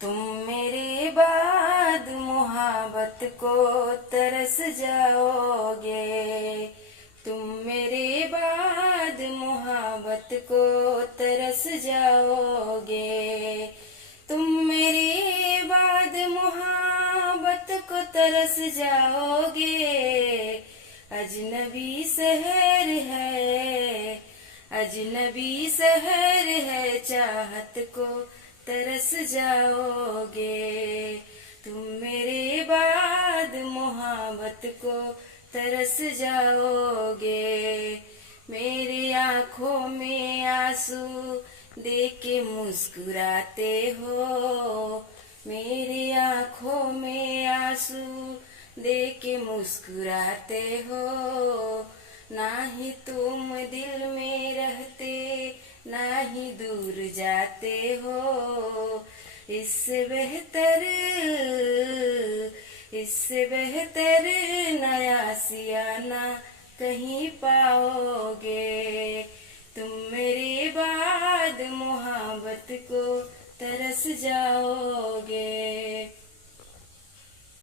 तुम मेरे बाद मोहब्बत को तरस जाओगे। तुम मेरे बाद मोहब्बत को तरस जाओगे। तुम मेरे बाद मोहब्बत को तरस जाओगे। अजनबी शहर है, अजनबी शहर है, चाहत को तरस जाओगे। तुम मेरे बाद मोहब्बत को तरस जाओगे। मेरी आंखों में आंसू देख के मुस्कुराते हो। मेरी आंखों में आंसू देख के मुस्कुराते हो। ना ही तुम दिल में रहते, ना ही दूर जाते हो। इससे बेहतर, इससे बेहतर नया सियाना कहीं पाओगे। तुम मेरे बाद मोहब्बत को तरस जाओगे।